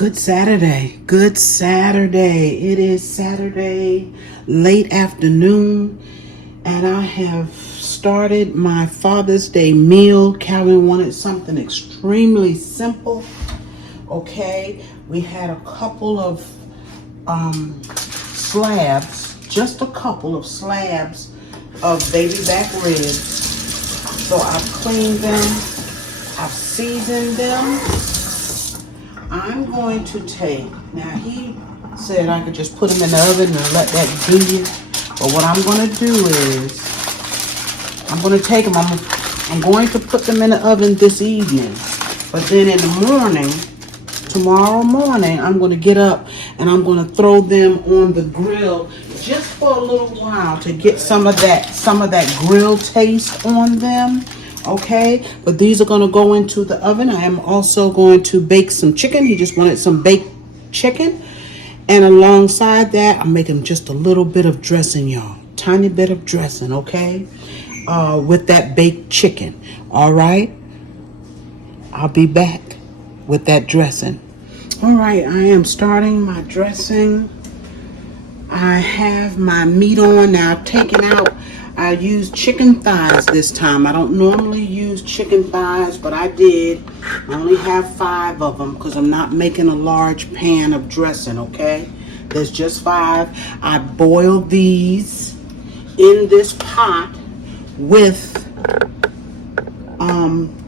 Good Saturday. Good Saturday. It is Saturday, late afternoon, and I have started my Father's Day meal. Calvin wanted something extremely simple. Okay, we had a couple of slabs, just a couple of slabs of baby back ribs. So I've cleaned them, I've seasoned them. I'm going to take, now he said I could just put them in the oven and let that do you. But what I'm going to do is, I'm going to take them, I'm going to put them in the oven this evening. But then in the morning, tomorrow morning, I'm going to get up and I'm going to throw them on the grill just for a little while to get some of that grill taste on them. Okay, but these are going to go into the oven. I am also going to bake some chicken. He just wanted some baked chicken. And alongside that, I'm making just a little bit of dressing, y'all. Tiny bit of dressing, okay? With that baked chicken. All right? I'll be back with that dressing. All right, I am starting my dressing. I have my meat on now. Taken out, I used chicken thighs this time. I don't normally use chicken thighs, but I did. I only have 5 of them because I'm not making a large pan of dressing, okay? There's just 5. I boiled these in this pot with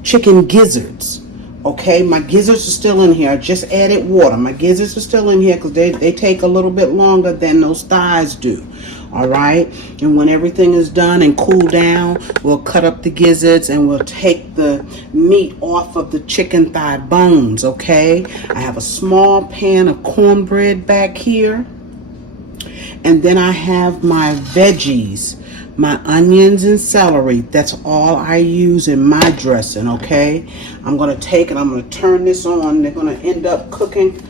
chicken gizzards. Okay, my gizzards are still in here. I just added water. My gizzards are still in here because they take a little bit longer than those thighs do. All right, and when everything is done and cooled down, we'll cut up the gizzards and we'll take the meat off of the chicken thigh bones. Okay, I have a small pan of cornbread back here, and then I have my veggies, my onions and celery. That's all I use in my dressing. Okay, I'm gonna take and I'm gonna turn this on. They're gonna end up cooking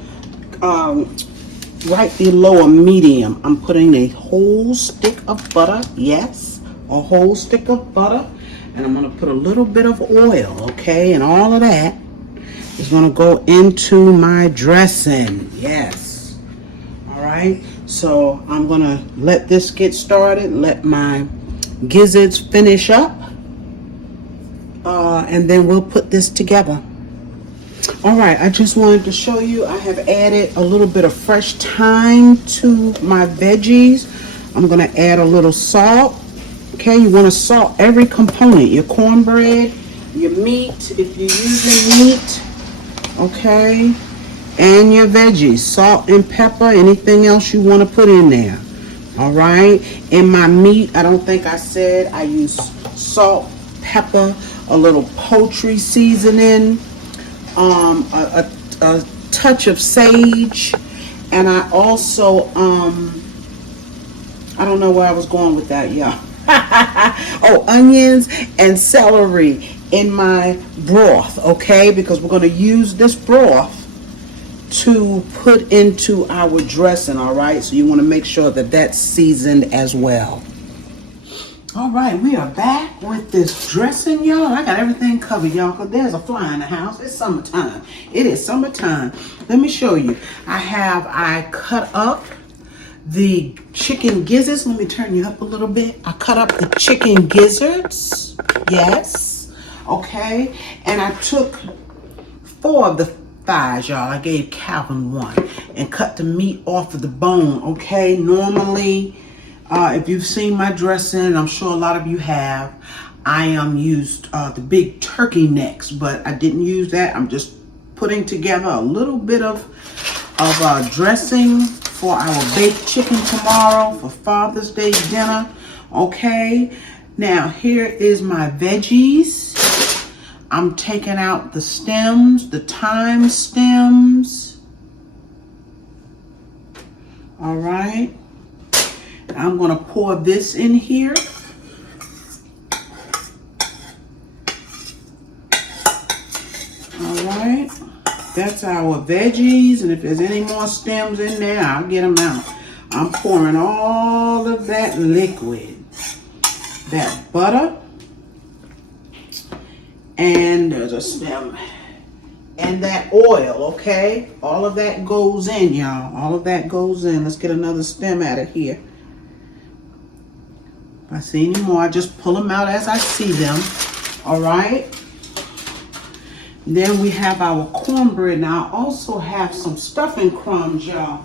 right below a medium. I'm putting a whole stick of butter. Yes, a whole stick of butter, and I'm gonna put a little bit of oil. Okay, and all of that is gonna go into my dressing. Yes. All right, so I'm gonna let this get started, let my gizzards finish up, and then we'll put this together. All right, I just wanted to show you, I have added a little bit of fresh thyme to my veggies. I'm gonna add a little salt. Okay, you wanna salt every component, your cornbread, your meat, if you're using meat, okay, and your veggies, salt and pepper, anything else you want to put in there. All right, in my meat, I don't think I said, I use salt, pepper, a little poultry seasoning, a touch of sage, and I also I don't know where I was going with that, y'all. Oh, onions and celery in my broth, okay, because we're going to use this broth to put into our dressing. All right, so you want to make sure that that's seasoned as well. All right, we are back with this dressing, y'all. I got everything covered, y'all, because there's a fly in the house. It's summertime. It is summertime. Let me show you. I cut up the chicken gizzards. Let me turn you up a little bit. I cut up the chicken gizzards. Yes. Okay. And I took 4 of the thighs, y'all. I gave Calvin 1 and cut the meat off of the bone. Okay. Normally, if you've seen my dressing, I'm sure a lot of you have, I used the big turkey necks, but I didn't use that. I'm just putting together a little bit of dressing for our baked chicken tomorrow for Father's Day dinner. Okay, now here is my veggies. I'm taking out the stems, the thyme stems. All right. I'm going to pour this in here. All right. That's our veggies. And if there's any more stems in there, I'll get them out. I'm pouring all of that liquid, that butter, and there's a stem and that oil, okay? All of that goes in, y'all. All of that goes in. Let's get another stem out of here. If I see any more, I just pull them out as I see them. All right? Then we have our cornbread. Now, I also have some stuffing crumbs, y'all.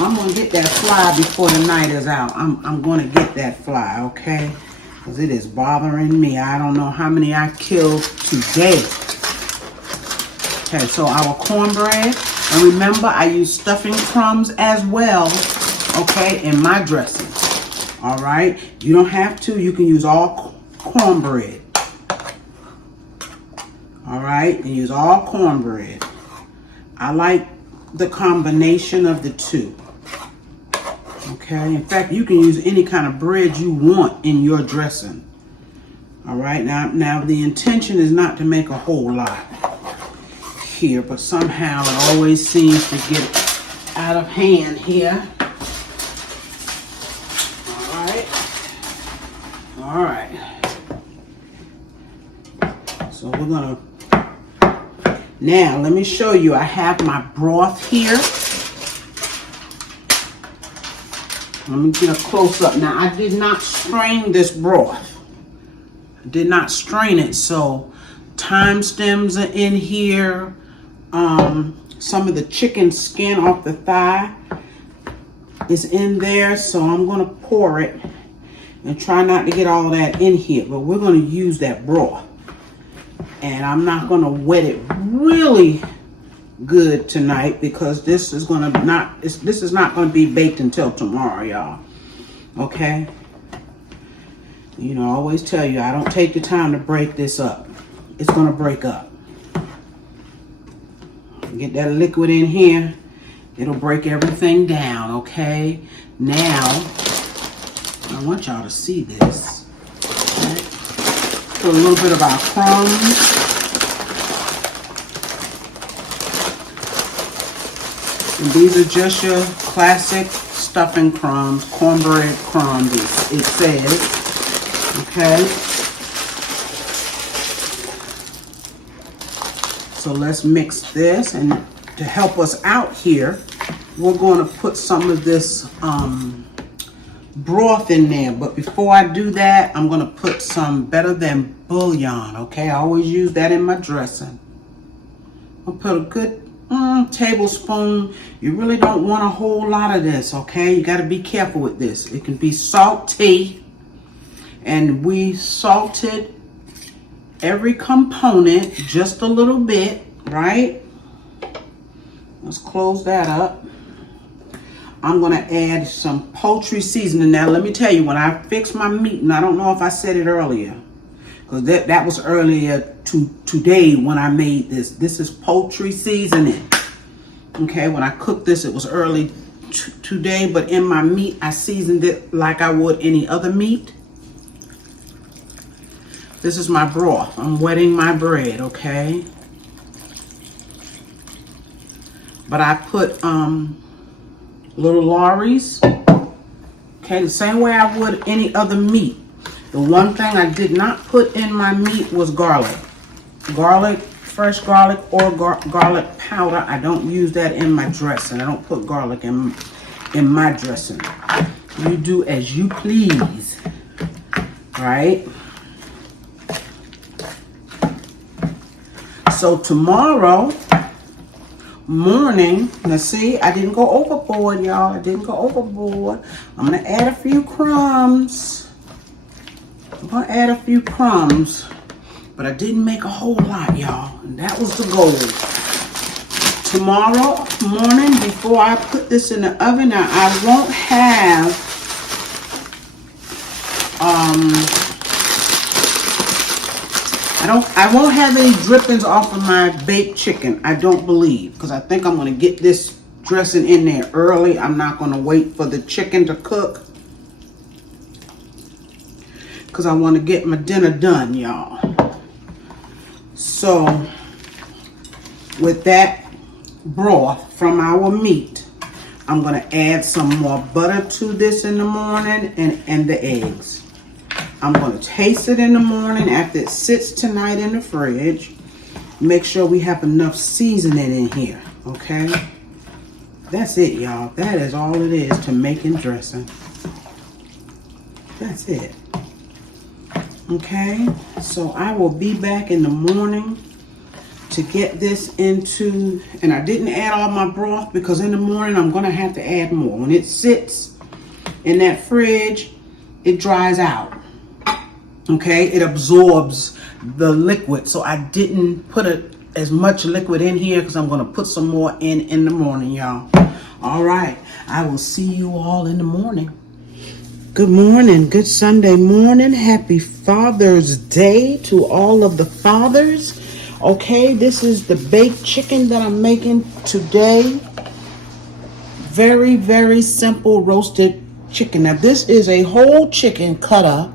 I'm going to get that fly before the night is out. I'm going to get that fly, okay? Because it is bothering me. I don't know how many I killed today. Okay, so our cornbread. And remember, I use stuffing crumbs as well, okay, in my dressing. All right? You don't have to. You can use all cornbread. All right? And use all cornbread. I like the combination of the two. Okay, in fact, you can use any kind of bread you want in your dressing. All right, now the intention is not to make a whole lot here, but somehow it always seems to get out of hand here. All right. So we're gonna, now let me show you, I have my broth here. Let me get a close up. Now, I did not strain this broth. I did not strain it. So, thyme stems are in here. Some of the chicken skin off the thigh is in there. So, I'm going to pour it and try not to get all that in here. But we're going to use that broth. And I'm not going to wet it really good tonight because this is going to not, this is not going to be baked until tomorrow, y'all. Okay? You know, I always tell you, I don't take the time to break this up. It's going to break up. Get that liquid in here. It'll break everything down, okay? Now, I want y'all to see this. Okay? Put a little bit of our crumbs. And these are just your classic stuffing crumbs, cornbread crumbs, it says. Okay. So let's mix this. And to help us out here, we're going to put some of this broth in there. But before I do that, I'm going to put some Better Than bouillon. Okay. I always use that in my dressing. I'll put a good tablespoon. You really don't want a whole lot of this, okay? You got to be careful with this. It can be salty, and we salted every component just a little bit, right? Let's close that up. I'm going to add some poultry seasoning. Now, let me tell you, when I fix my meat, and I don't know if I said it earlier, because that was earlier today when I made this. This is poultry seasoning. Okay, when I cooked this, it was early today, but in my meat, I seasoned it like I would any other meat. This is my broth. I'm wetting my bread, okay? But I put little Lorry's, okay, the same way I would any other meat. The one thing I did not put in my meat was garlic. Garlic, fresh garlic or garlic powder. I don't use that in my dressing. I don't put garlic in my dressing. You do as you please, right? So tomorrow morning, let's see, I didn't go overboard, y'all. I didn't go overboard. I'm going to add a few crumbs. I'm going to add a few crumbs, but I didn't make a whole lot, y'all. And that was the goal. Tomorrow morning, before I put this in the oven, now I won't have, I won't have any drippings off of my baked chicken. I don't believe, because I think I'm going to get this dressing in there early. I'm not going to wait for the chicken to cook, because I want to get my dinner done, y'all. So, with that broth from our meat, I'm going to add some more butter to this in the morning and the eggs. I'm going to taste it in the morning after it sits tonight in the fridge. Make sure we have enough seasoning in here, okay? That's it, y'all. That is all it is to making dressing. That's it. Okay, so I will be back in the morning to get this into, and I didn't add all my broth because in the morning I'm going to have to add more. When it sits in that fridge, it dries out. Okay, it absorbs the liquid. So I didn't put as much liquid in here because I'm going to put some more in the morning, y'all. All right, I will see you all in the morning. Good morning, good Sunday morning. Happy Father's Day to all of the fathers. Okay, this is the baked chicken that I'm making today. Very, very simple roasted chicken. Now this is a whole chicken cut up.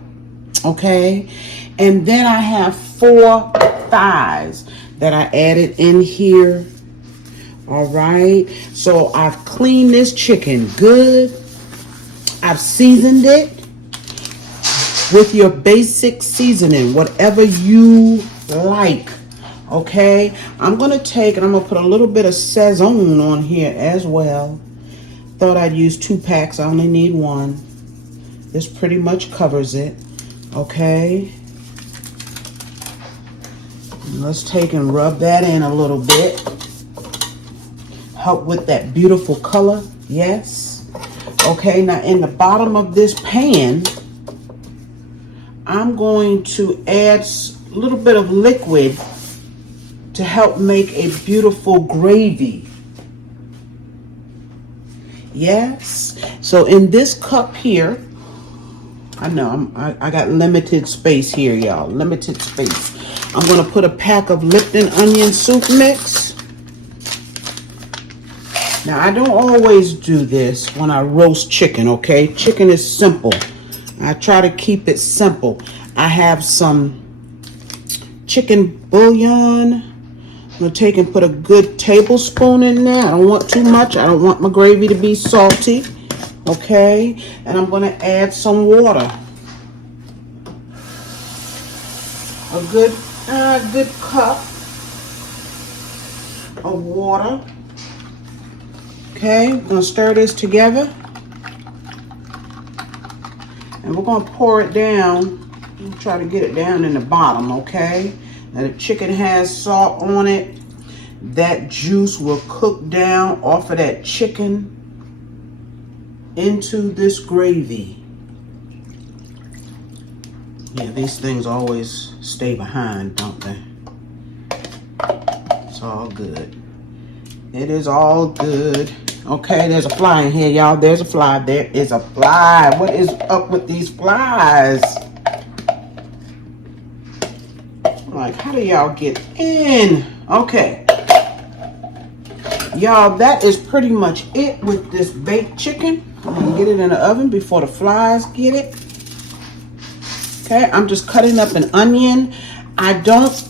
Okay, and then I have 4 thighs that I added in here. All right, so I've cleaned this chicken good. I've seasoned it with your basic seasoning, whatever you like. Okay, I'm gonna take and I'm gonna put a little bit of Sazon on here as well. Thought I'd use 2 packs. I only need 1. This pretty much covers it. Okay, let's take and rub that in a little bit. Help with that beautiful color. Yes. Okay, now in the bottom of this pan, I'm going to add a little bit of liquid to help make a beautiful gravy. Yes. So in this cup here, I know I got limited space here, y'all. Limited space. I'm going to put a pack of Lipton onion soup mix. Now, I don't always do this when I roast chicken, okay? Chicken is simple. I try to keep it simple. I have some chicken bouillon. I'm going to take and put a good tablespoon in there. I don't want too much. I don't want my gravy to be salty. Okay, and I'm going to add some water. A good cup of water. Okay, I'm going to stir this together. And we're going to pour it down. We'll try to get it down in the bottom, okay? Now the chicken has salt on it. That juice will cook down off of that chicken into this gravy. Yeah, these things always stay behind, don't they? It's all good. It is all good. Okay, there's a fly in here, y'all. There's a fly. There is a fly. What is up with these flies? Like, how do y'all get in? Okay. Y'all, that is pretty much it with this baked chicken. I'm going to get it in the oven before the flies get it. Okay, I'm just cutting up an onion. I don't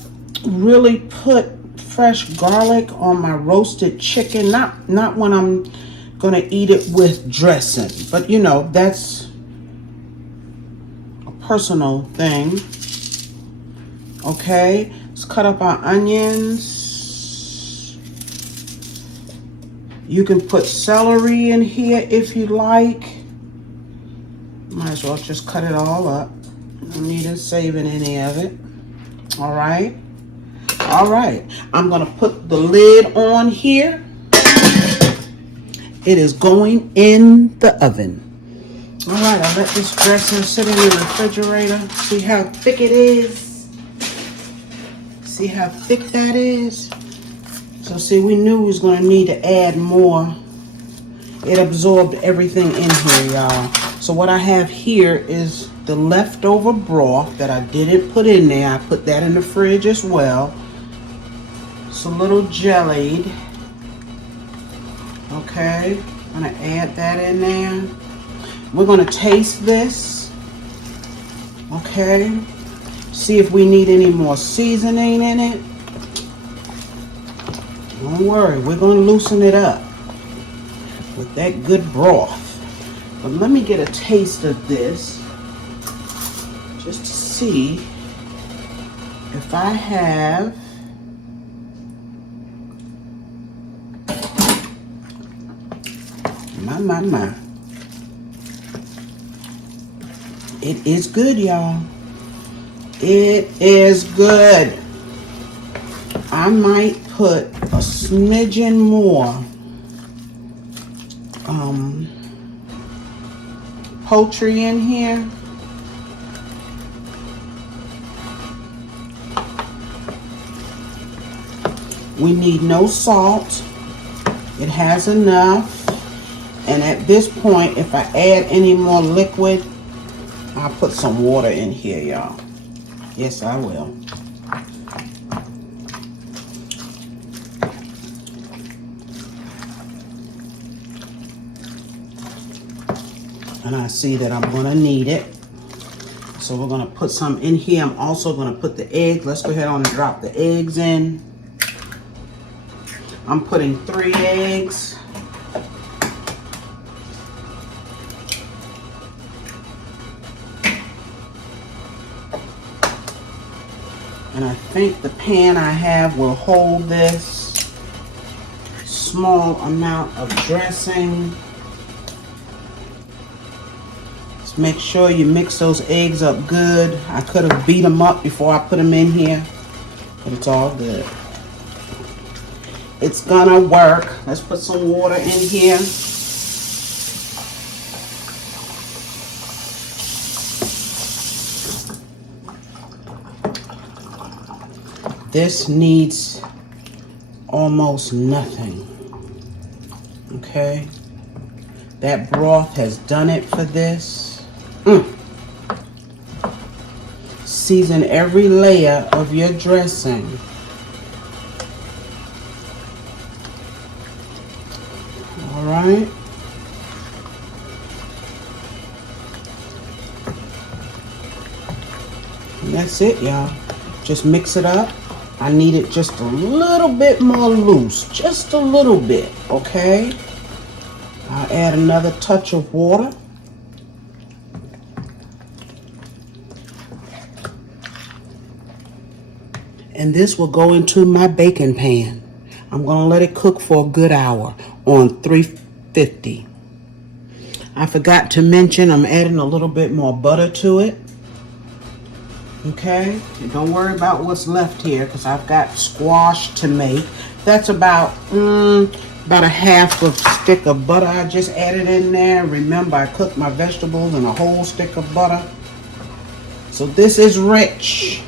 really put fresh garlic on my roasted chicken. Not when I'm going to eat it with dressing. But, you know, that's a personal thing. Okay, let's cut up our onions. You can put celery in here if you like. Might as well just cut it all up. No need in saving any of it. All right. All right. I'm going to put the lid on here. It is going in the oven. All right. I'll let this dressing sit in the refrigerator. See how thick it is. See how thick that is. So see, we knew we was going to need to add more. It absorbed everything in here, y'all. So what I have here is the leftover broth that I didn't put in there. I put that in the fridge as well. It's a little jellied. Okay, I'm going to add that in there. We're going to taste this. Okay, see if we need any more seasoning in it. Don't worry, we're going to loosen it up with that good broth. But let me get a taste of this. just to see if I have my. It is good, y'all. It is good. I might put a smidgen more poultry in here. We need no salt. It has enough. And at this point, if I add any more liquid, I'll put some water in here, y'all. Yes, I will. And I see that I'm going to need it. So we're going to put some in here. I'm also going to put the egg. Let's go ahead and drop the eggs in. I'm putting 3 eggs. And I think the pan I have will hold this small amount of dressing. Just make sure you mix those eggs up good. I could have beat them up before I put them in here, but it's all good. It's gonna work. Let's put some water in here. This needs almost nothing, okay? That broth has done it for this. Season every layer of your dressing. All right. And that's it, y'all. Just mix it up. I need it just a little bit more loose, just a little bit, okay? I'll add another touch of water. And this will go into my baking pan. I'm gonna let it cook for a good hour on 350. I forgot to mention I'm adding a little bit more butter to it. Okay, and don't worry about what's left here because I've got squash to make. That's about a half a stick of butter I just added in there. Remember, I cooked my vegetables in a whole stick of butter. So this is rich.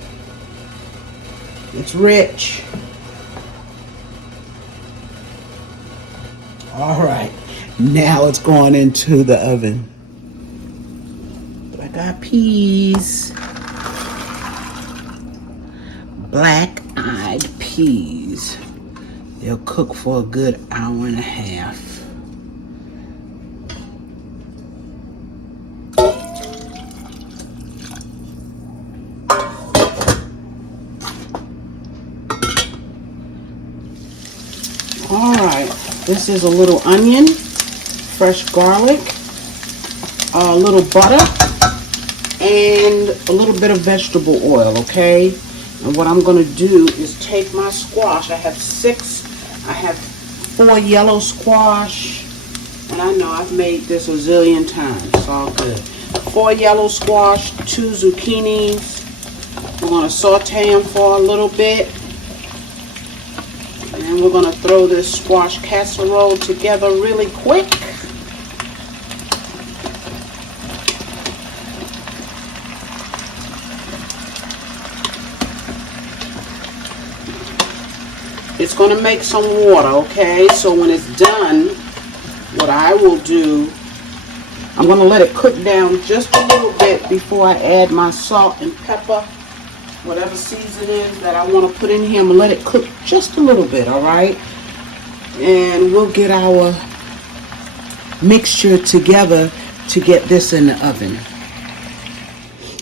It's rich. All right, now it's going into the oven. But I got peas. Black-eyed peas. They'll cook for a good hour and a half. All right, this is a little onion, fresh garlic, a little butter, and a little bit of vegetable oil, okay? And what I'm going to do is take my squash. I have 4 yellow squash. And I know I've made this a zillion times. It's all good. 4 yellow squash, 2 zucchinis. We're going to saute them for a little bit. And then we're going to throw this squash casserole together really quick. It's going to make some water, okay? So when it's done, what I will do, I'm going to let it cook down just a little bit before I add my salt and pepper, whatever seasoning that I want to put in here. I'm going to let it cook just a little bit, all right? And we'll get our mixture together to get this in the oven.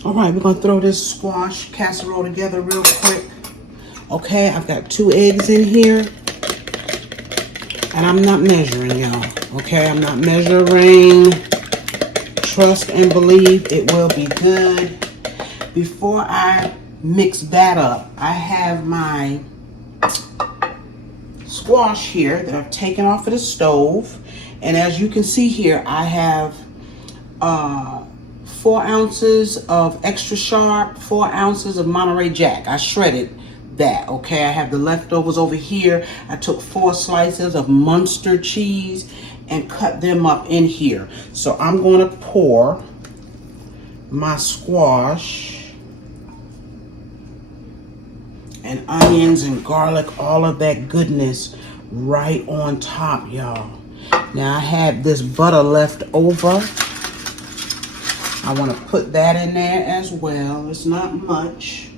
All right, we're going to throw this squash casserole together real quick. Okay, I've got 2 eggs in here, and I'm not measuring, y'all. Okay, I'm not measuring. Trust and believe it will be good. Before I mix that up, I have my squash here that I've taken off of the stove. And as you can see here, I have 4 ounces of extra sharp, 4 ounces of Monterey Jack. I shredded that, okay? I have the leftovers over here. I took 4 slices of Munster cheese and cut them up in here. So I'm going to pour my squash and onions and garlic, all of that goodness right on top, y'all. Now I had this butter left over. I want to put that in there as well. It's not much.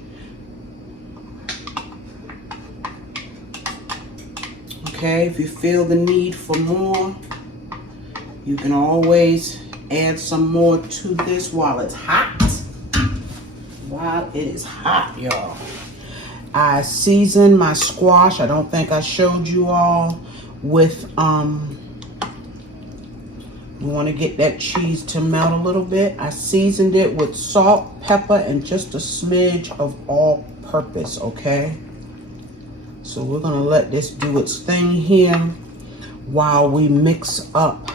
Okay, if you feel the need for more, you can always add some more to this while it's hot. While it is hot, y'all. I seasoned my squash. I don't think I showed you all with, we want to get that cheese to melt a little bit. I seasoned it with salt, pepper, and just a smidge of all-purpose, okay? So we're going to let this do its thing here while we mix up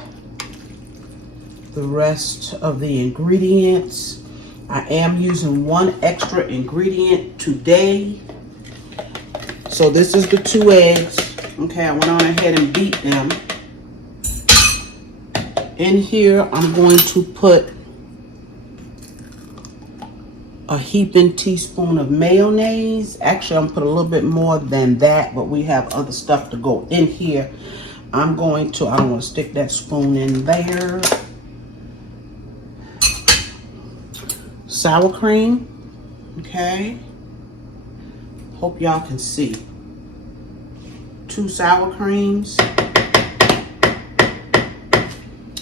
the rest of the ingredients. I am using 1 extra ingredient today. So this is the 2 eggs. Okay, I went on ahead and beat them. In here, I'm going to put a heaping teaspoon of mayonnaise. Actually, I'm gonna put a little bit more than that, but we have other stuff to go in here. I'm going to, I don't want to stick that spoon in there. Sour cream, okay. Hope y'all can see. 2 sour creams.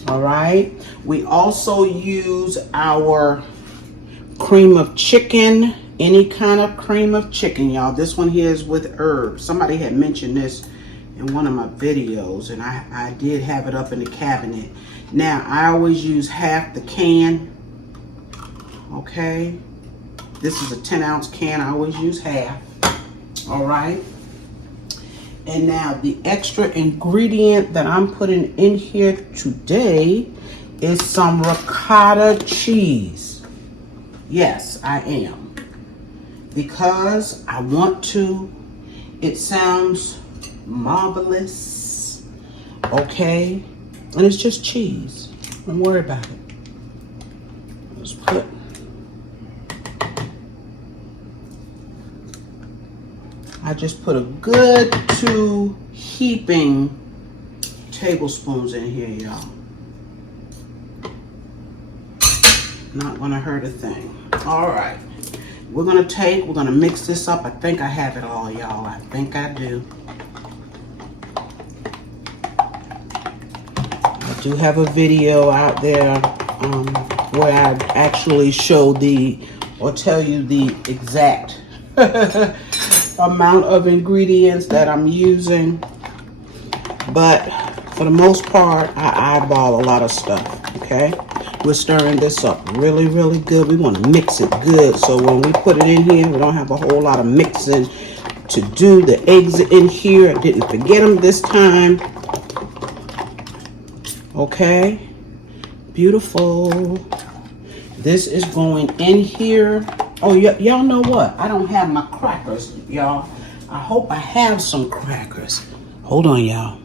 All right. We also use our cream of chicken, any kind of cream of chicken, y'all. This one here is with herbs. Somebody had mentioned this in one of my videos, and I did have it up in the cabinet. Now, I always use half the can, okay? This is a 10-ounce can. I always use half, all right? And now the extra ingredient that I'm putting in here today is some ricotta cheese. Yes, I am. Because I want to. It sounds marvelous. Okay? And it's just cheese. Don't worry about it. Let's put. I just put a good 2 heaping tablespoons in here, y'all. Not gonna hurt a thing. All right, we're gonna mix this up. I think I have it all, y'all. I think I do. I do have a video out there where I actually show or tell you the exact amount of ingredients that I'm using, but for the most part, I eyeball a lot of stuff, okay? We're stirring this up really, really good. We want to mix it good, so when we put it in here, we don't have a whole lot of mixing to do. The eggs are in here. I didn't forget them this time. Okay, beautiful. This is going in here. Oh, y'all know what? I don't have my crackers, y'all. I hope I have some crackers. Hold on, y'all.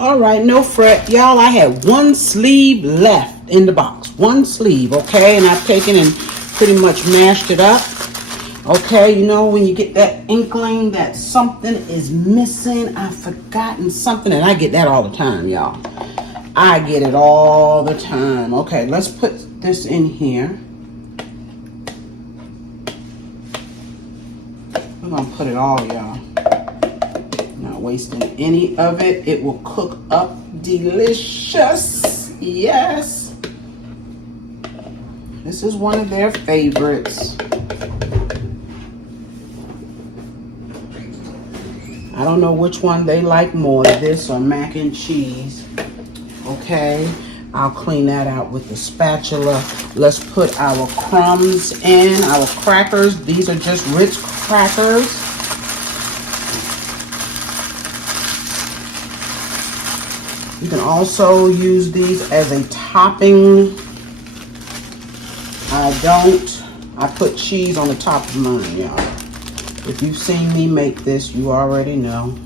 All right, no fret. Y'all, I had 1 sleeve left in the box. 1 sleeve, okay? And I've taken and pretty much mashed it up. Okay, you know when you get that inkling that something is missing, I've forgotten something, and I get that all the time, y'all. I get it all the time. Okay, let's put this in here. We're gonna put it all, y'all. Not wasting any of it. It will cook up delicious. Yes. This is one of their favorites. I don't know which one they like more, this or mac and cheese. Okay. I'll clean that out with the spatula. Let's put our crumbs in, our crackers. These are just Ritz crackers. You can also use these as a topping. I put cheese on the top of mine, y'all. If you've seen me make this, you already know.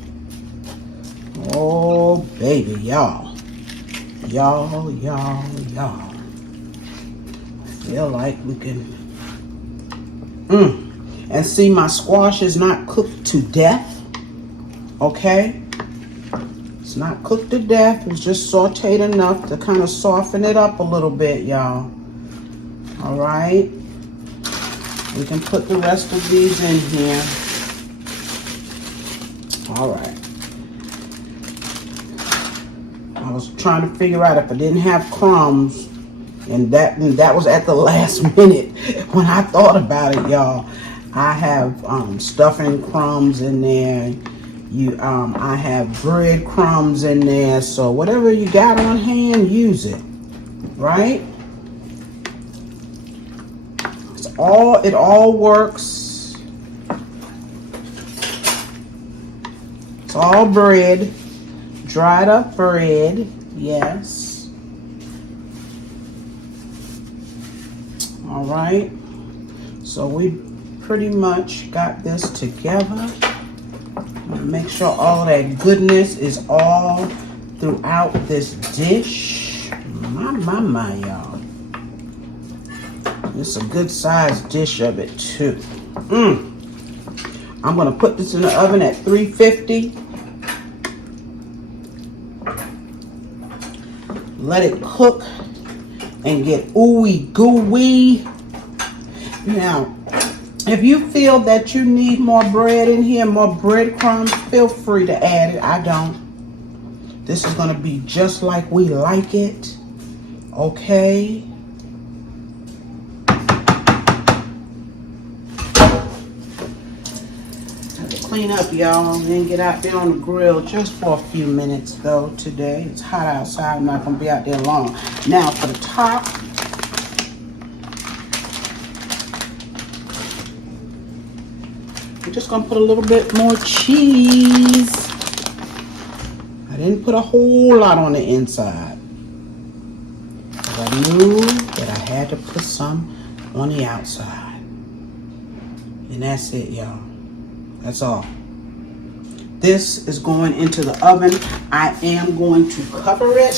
Oh, baby, y'all. Y'all. I feel like we can. And see, my squash is not cooked to death. Okay? It's not cooked to death. It's just sauteed enough to kind of soften it up a little bit, y'all. All right? We can put the rest of these in here. All right. I was trying to figure out if I didn't have crumbs, and that was at the last minute when I thought about it, y'all. I have stuffing crumbs in there. I have bread crumbs in there. So whatever you got on hand, use it. Right? It all works. It's all bread, dried up bread. Yes. All right. So we pretty much got this together. Make sure all of that goodness is all throughout this dish. My, y'all. It's a good sized dish of it too. I'm gonna put this in the oven at 350. Let it cook and get ooey gooey. Now, if you feel that you need more bread in here, more breadcrumbs, feel free to add it. I don't. This is gonna be just like we like it. Okay. Clean up, y'all, and then get out there on the grill just for a few minutes though today. It's hot outside. I'm not gonna be out there long. Now for the top, we're just gonna put a little bit more cheese. I didn't put a whole lot on the inside, but I knew that I had to put some on the outside. And that's it, y'all. That's all. This is going into the oven. I am going to cover it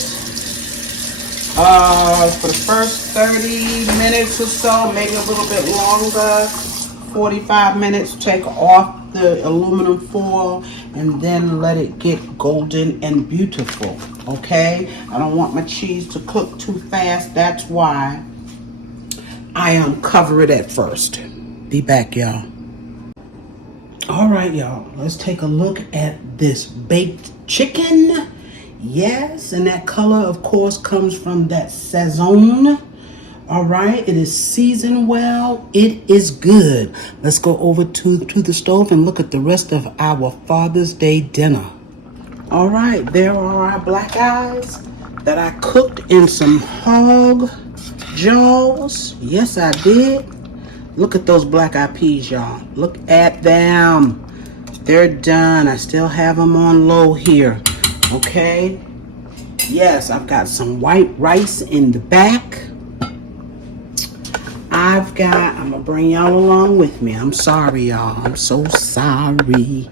for the first 30 minutes or so, maybe a little bit longer, 45 minutes. Take off the aluminum foil and then let it get golden and beautiful, okay? I don't want my cheese to cook too fast. That's why I cover it at first. Be back, y'all. All right, y'all, let's take a look at this baked chicken. Yes, and that color, of course, comes from that Saison. All right, it is seasoned well. It is good. Let's go over to the stove and look at the rest of our Father's Day dinner. All right, there are our black eyes that I cooked in some hog jaws. Yes, I did. Look at those black eyed peas, y'all. Look at them. They're done. I still have them on low here. Okay. Yes, I've got some white rice in the back. I'm going to bring y'all along with me. I'm sorry, y'all. I'm so sorry.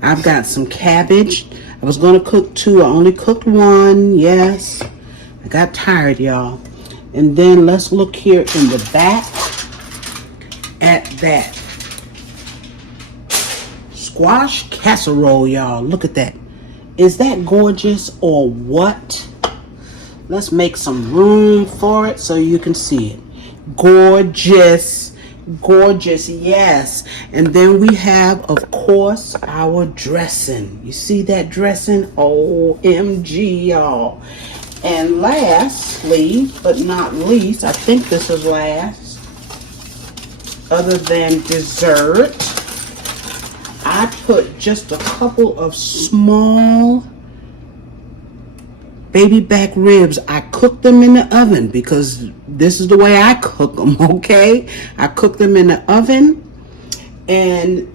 I've got some cabbage. I was going to cook 2. I only cooked 1. Yes. I got tired, y'all. And then let's look here in the back at that squash casserole, y'all. Look at that. Is that gorgeous or what? Let's make some room for it so you can see it. Gorgeous, gorgeous, yes. And then we have, of course, our dressing. You see that dressing? OMG, y'all. And lastly, but not least, I think this is last, other than dessert, I put just a couple of small baby back ribs, I cook them in the oven because this is the way I cook them, okay? I cook them in the oven. And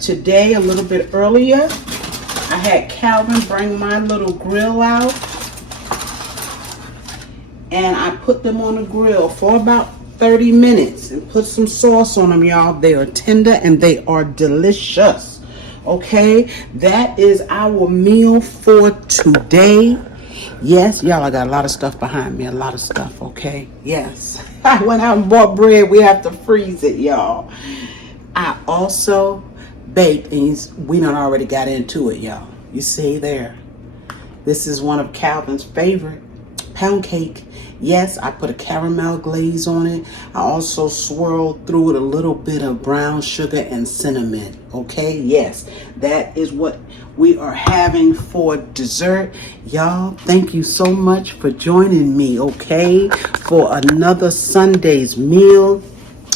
today, a little bit earlier, I had Calvin bring my little grill out. And I put them on the grill for about 30 minutes and put some sauce on them, y'all. They are tender and they are delicious. Okay, that is our meal for today. Yes, y'all, I got a lot of stuff behind me, a lot of stuff, okay? Yes, I went out and bought bread. We have to freeze it, y'all. I also baked, and we done already got into it, y'all. You see there, this is one of Calvin's favorite, pound cake. Yes, I put a caramel glaze on it. I also swirled through it a little bit of brown sugar and cinnamon. Okay, yes, that is what we are having for dessert. Y'all, thank you so much for joining me, okay, for another Sunday's meal.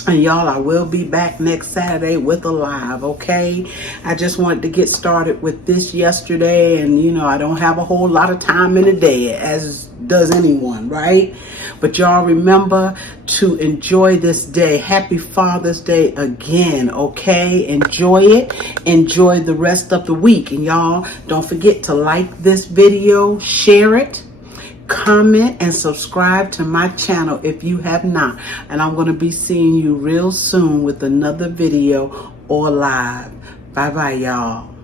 And y'all, I will be back next Saturday with a live, okay? I just wanted to get started with this yesterday, and you know, I don't have a whole lot of time in the day, as does anyone, right? But y'all remember to enjoy this day. Happy Father's Day again, okay? Enjoy it. Enjoy the rest of the week. And y'all, don't forget to like this video, share it, comment, and subscribe to my channel if you have not. And I'm going to be seeing you real soon with another video or live. Bye bye, y'all.